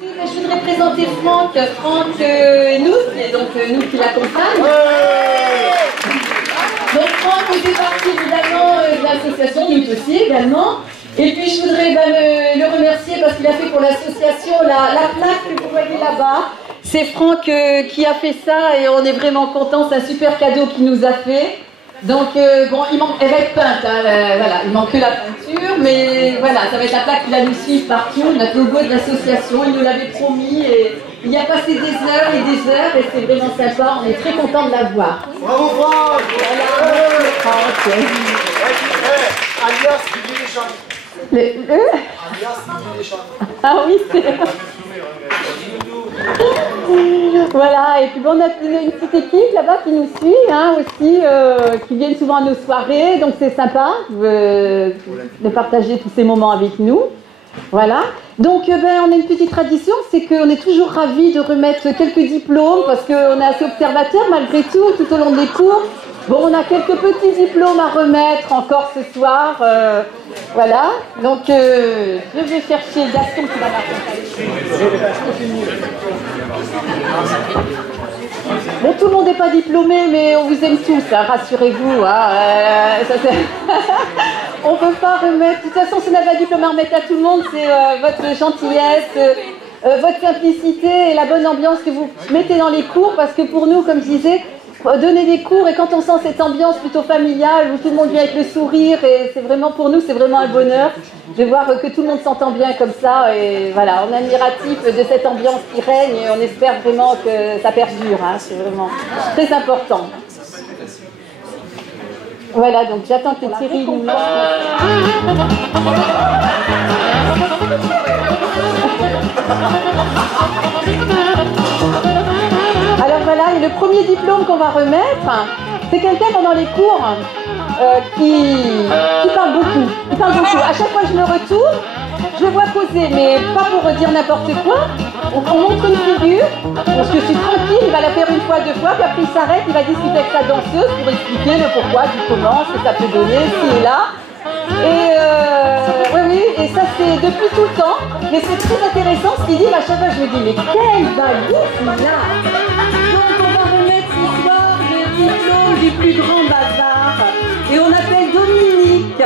Je voudrais présenter Franck Nout, et donc nous qui l'accompagne. Donc Franck faisait partie évidemment de l'association, Nout aussi également. Et puis je voudrais le remercier parce qu'il a fait pour l'association la plaque que vous voyez là-bas. C'est Franck qui a fait ça et on est vraiment contents, c'est un super cadeau qu'il nous a fait. Donc bon, elle va être peinte, hein, voilà, il manque que la peinture, mais voilà, ça va être la plaque qui va nous suivre partout, notre logo de l'association, il nous l'avait promis et il y a passé des heures et c'est vraiment sympa, on est très contents de la voir. Bravo Franck. Voilà, Franck. Alias qui dit les champs. Alias qui dit les champs. Ah oui, c'est... Voilà, et puis bon, on a une petite équipe là-bas qui nous suit hein, aussi, qui viennent souvent à nos soirées, donc c'est sympa de partager tous ces moments avec nous. Voilà, donc on a une petite tradition, c'est qu'on est toujours ravis de remettre quelques diplômes parce qu'on est assez observateurs malgré tout au long des cours. Bon, on a quelques petits diplômes à remettre encore ce soir, voilà. Donc, je vais chercher Gaston qui va m'accompagner. Bon, tout le monde n'est pas diplômé, mais on vous aime tous, hein, rassurez-vous. Hein, on ne peut pas remettre... De toute façon, si on avait un diplôme à remettre à tout le monde, c'est votre gentillesse, votre simplicité et la bonne ambiance que vous mettez dans les cours, parce que pour nous, comme je disais, donner des cours et quand on sent cette ambiance plutôt familiale où tout le monde vient avec le sourire et c'est vraiment pour nous c'est vraiment un bonheur de voir que tout le monde s'entend bien comme ça et voilà on est admiratif de cette ambiance qui règne et on espère vraiment que ça perdure hein, c'est vraiment très important. Voilà donc j'attends que Thierry nous montre. Alors voilà, et le premier diplôme qu'on va remettre, c'est quelqu'un pendant les cours qui parle beaucoup. Il parle beaucoup. À chaque fois que je me retourne, je le vois causer, mais pas pour dire n'importe quoi. On montre une figure, parce que c'est tranquille, il va la faire une fois, deux fois, puis après il s'arrête, il va discuter avec sa danseuse pour expliquer le pourquoi, du comment, ce que ça peut donner, ce qui est là. Et oui, et ça c'est depuis tout le temps, mais c'est très intéressant ce qu'il dit, à chaque fois je me dis, mais quel valise il a! Donc on va remettre ce soir le diplôme du plus grand bavard, et on appelle Dominique.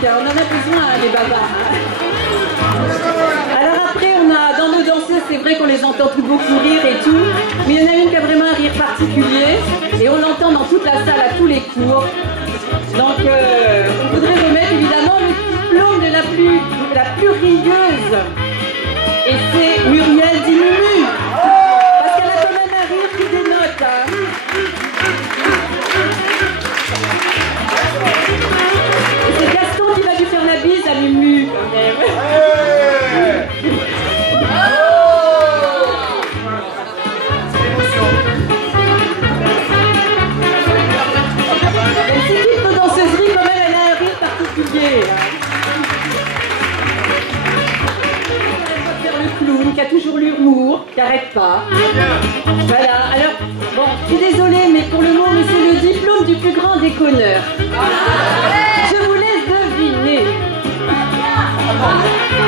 On en a besoin, les bavards. Alors après, on a dans nos danseuses, c'est vrai qu'on les entend tout beaucoup rire et tout, mais il y en a une qui a vraiment un rire particulier, et on l'entend dans toute la salle à tous les cours. Donc, on voudrait remettre évidemment le diplôme de la plus rieuse, et c'est Muriel Dimumu, parce qu'elle a quand même un rire qui dénote. Hein. C'est Gaston qui va lui faire la bise à Mumu quand même. C'est une petite danseuse quand même, elle a un rire particulier. Elle va faire le clown, qui a toujours l'humour, qui n'arrête pas. Voilà, alors, bon, je suis désolée, mais pour le moment, c'est le diplôme du plus grand déconneur. Je vous laisse deviner.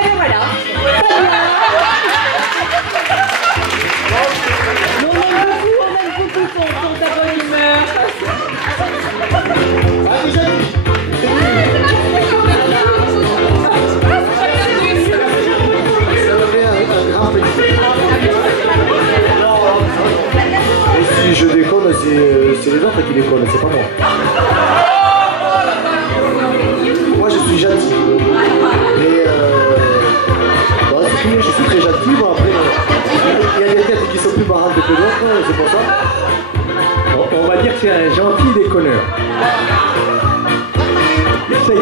Et voilà. On aime beaucoup ta bonne humeur. Si je déconne, c'est les autres qui déconnent, c'est pas moi. Moi je suis gentil. Mais bon, c'est tout, je suis très gentil. Bon, après, il y a des têtes qui sont plus marrantes que d'autres, c'est pour ça. On va dire que c'est un gentil déconneur. Ça y est.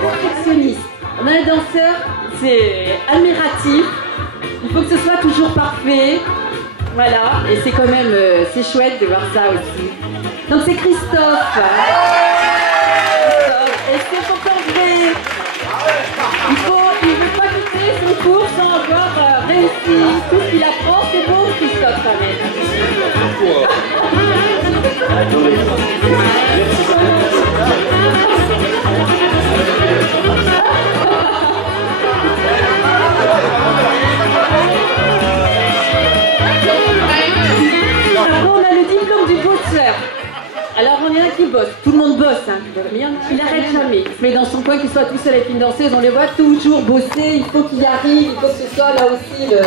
Perfectionniste. On a un danseur, c'est admiratif. Il faut que ce soit toujours parfait. Voilà, et c'est quand même, c'est chouette de voir ça aussi. Donc c'est Christophe. Et c'est pourtant vrai. Il ne veut pas quitter son cours sans avoir réussi tout ce qu'il apprend. C'est beau, Christophe, quand même. On a le diplôme du bosseur. Alors on est un qui bosse, tout le monde bosse, hein. Il n'arrête jamais. Il se met dans son coin, qu'il soit tout seul avec une danseuse, on les voit toujours bosser, il faut qu'il y arrive, il faut que ce soit là aussi le...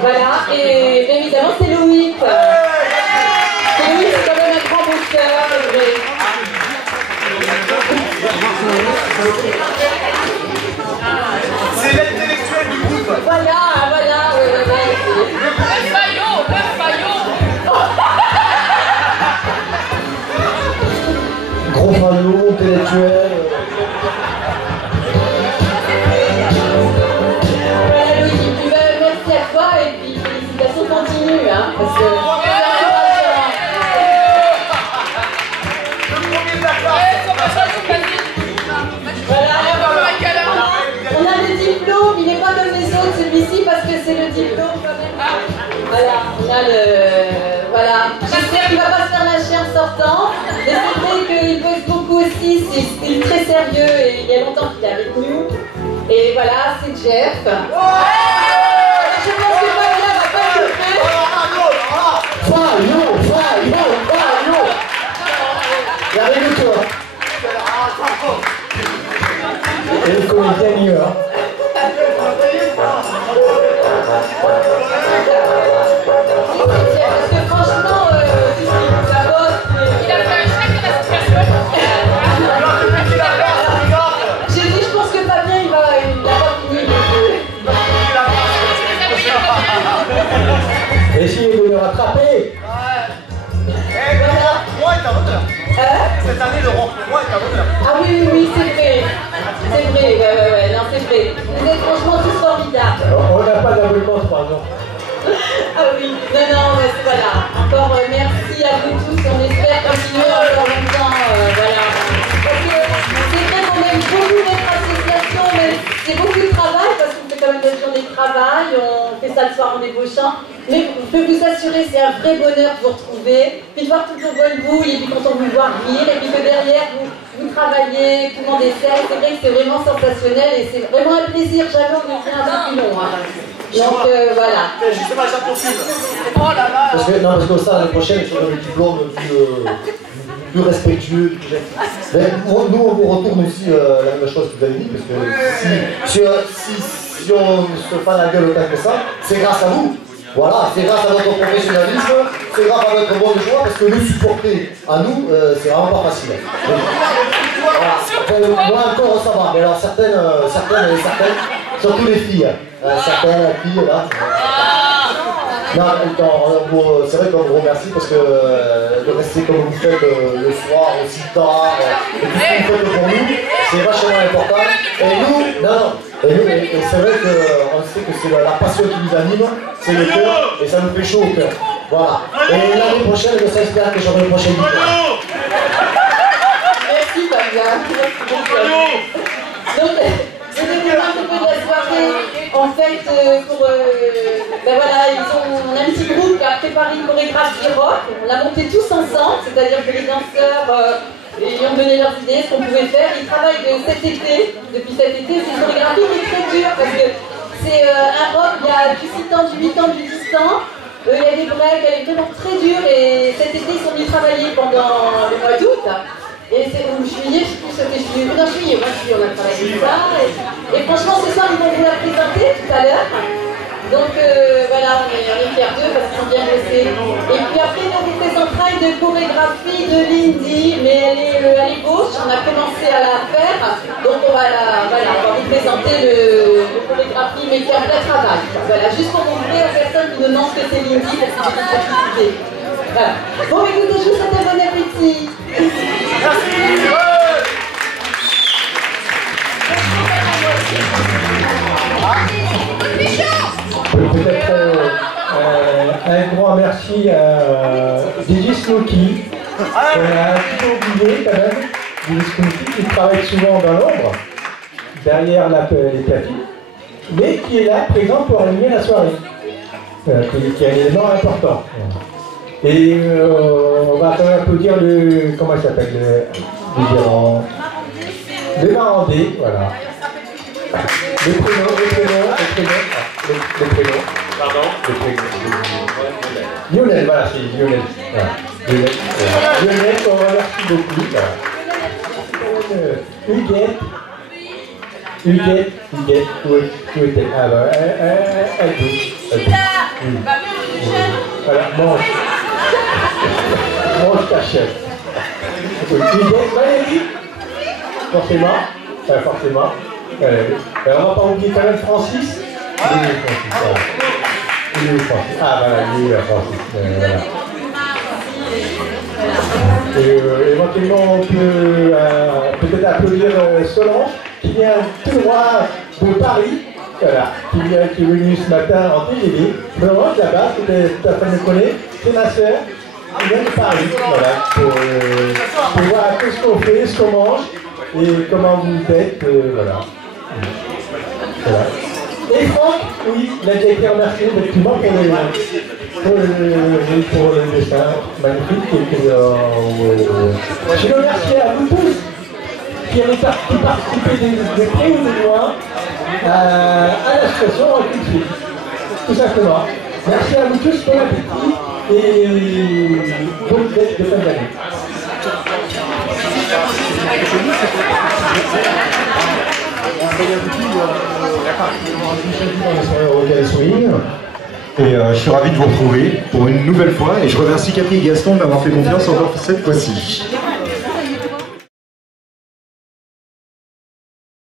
Voilà, et bien évidemment c'est Loïc. Loïc c'est quand même un grand bosseur. C'est l'intellectuel du groupe. Voilà, voilà, ouais. Le faillot. Gros faillot, intellectuel. Voilà Loïc, merci à toi et puis félicitations continues, hein, parce que... On a le diplôme, il n'est pas comme les autres celui-ci parce que c'est le diplôme quand même. Voilà, on a le... Voilà. J'espère qu'il ne va pas se faire lâcher en sortant. Mais c'est vrai qu'il bosse beaucoup aussi, c'est très sérieux et il y a longtemps qu'il est avec nous. Et voilà, c'est Jeff. Je pense que Fabien va pas le faire. Faillot. Il y a rien de toi. Et le comédien mieux, hein. Parce que franchement, ça bosse. Il a fait un chèque de l'association. J'ai dit, je pense que Fabien, il a pas fini. Et si vous le rattrapez. Roi est un honneur. Cette année, le roi est un honneur. Ah oui, c'est vrai. C'est vrai, ouais, non, c'est vrai. Vous êtes franchement tous formidables. On n'a pas d'abonnement, par exemple. Ah oui, non, mais voilà. Encore merci à vous tous. On espère continuer encore longtemps. Voilà. Parce que c'est vrai qu'on aime beaucoup notre association, mais c'est beaucoup de travail parce qu'on fait quand même des journées de travail. On fait ça le soir en ébauchant. Mais je peux vous assurer, c'est un vrai bonheur de vous retrouver, puis de voir toutes vos bonnes bouilles, et puis quand on vous voit rire, et puis que derrière vous travaillez, tout le monde essaie. C'est vrai que c'est vraiment sensationnel et c'est vraiment un plaisir. Jamais on est un peu plus long. Hein. Donc voilà. Justement, ça poursuit. Parce que ça, l'année prochaine, je aurai le diplôme plus respectueux. Mais nous, on vous retourne aussi la même chose que vous avez dit, parce que si on se fait la gueule autant que ça, c'est grâce à vous. Voilà, c'est grâce à votre professionnalisme, c'est grâce à votre bon choix, parce que nous supporter à nous, c'est vraiment pas facile. Voilà. Enfin, moi encore ça va, mais alors certaines, surtout les filles, certaines filles là. Non, c'est vrai qu'on vous remercie parce que de rester comme vous faites le soir, aussi tard, et tout ce que vous faites pour nous, c'est vachement important. Et nous, et c'est vrai qu'on sait que c'est la passion qui nous anime, c'est le cœur, et ça nous fait chaud au cœur. Voilà. Et l'année prochaine, je s'espère que j'aurai le prochain diplôme. Merci Fabien. Donc, je vais vous un peu de la soirée. En fait, ben voilà, on a un petit groupe qui a préparé une chorégraphie rock. On l'a monté tous ensemble, c'est-à-dire que les danseurs ils ont donné leurs idées, ce qu'on pouvait faire. Ils travaillent depuis cet été. C'est une chorégraphie qui est très dure parce que c'est un rock, il y a du 6 ans, du 8 ans, du 10 ans. Il y a des breaks, elle est vraiment très dure et cet été ils sont venus travailler pendant le mois d'août. Et c'est au juillet, je sais plus c'était juillet. Non, juillet, on a travaillé ça. Et franchement, ce soir, ils vont vous la présenter tout à l'heure. Donc voilà, on est fiers d'eux parce qu'ils ont bien bossé. Et puis après, on vous présentera une chorégraphie de Lindy, mais elle est gauche, on a commencé à la faire. Donc on va vous présenter le chorégraphie, mais qui a un vrai travail. Voilà, juste pour montrer aux personnes qui demandent ce que c'est Lindy parce qu'ils ont participer. Voilà. Bon, écoutez, je vous souhaite un bon appétit. Peut-être Un grand merci à DJ Snooki. On a un petit peu oublié quand même, DJ Snooki qui travaille souvent dans l'ombre, derrière les platines, mais qui est là, présent pour animer la soirée. Qui est un élément important. Et on va quand même applaudir le. Comment il s'appelle le Marandé, voilà. Les prénoms. Pardon. Les prénoms. Lionel, voilà, c'est Lionel. Voilà. Lionel, on remercie beaucoup. Voilà. Huguette, où était-elle? Ah bah, elle bouge. Voilà, mange ta chef. Huguette, Valérie, forcément. Alors on va pas oublier quand même Francis. Il est Francis. Ah voilà, il est Francis. Voilà. Et éventuellement on peut peut-être applaudir Solange qui vient tout droit de Paris, voilà, qui est venue ce matin en TGV. Vraiment là-bas, ta femme me connaît, c'est ma soeur, qui vient de Paris, voilà, pour voir un peu ce qu'on fait, ce qu'on mange et comment vous êtes, voilà. Et Franck, oui, il a déjà été remercié effectivement pour le dessin magnifique. Je le remercie à vous tous qui avez participé de près ou de loin à l'association Culture. Tout simplement. Merci à vous tous, bon appétit et bonne fête de fin d'année. Et je suis ravi de vous retrouver pour une nouvelle fois et je remercie Cathy et Gaston de m'avoir fait confiance encore cette fois-ci.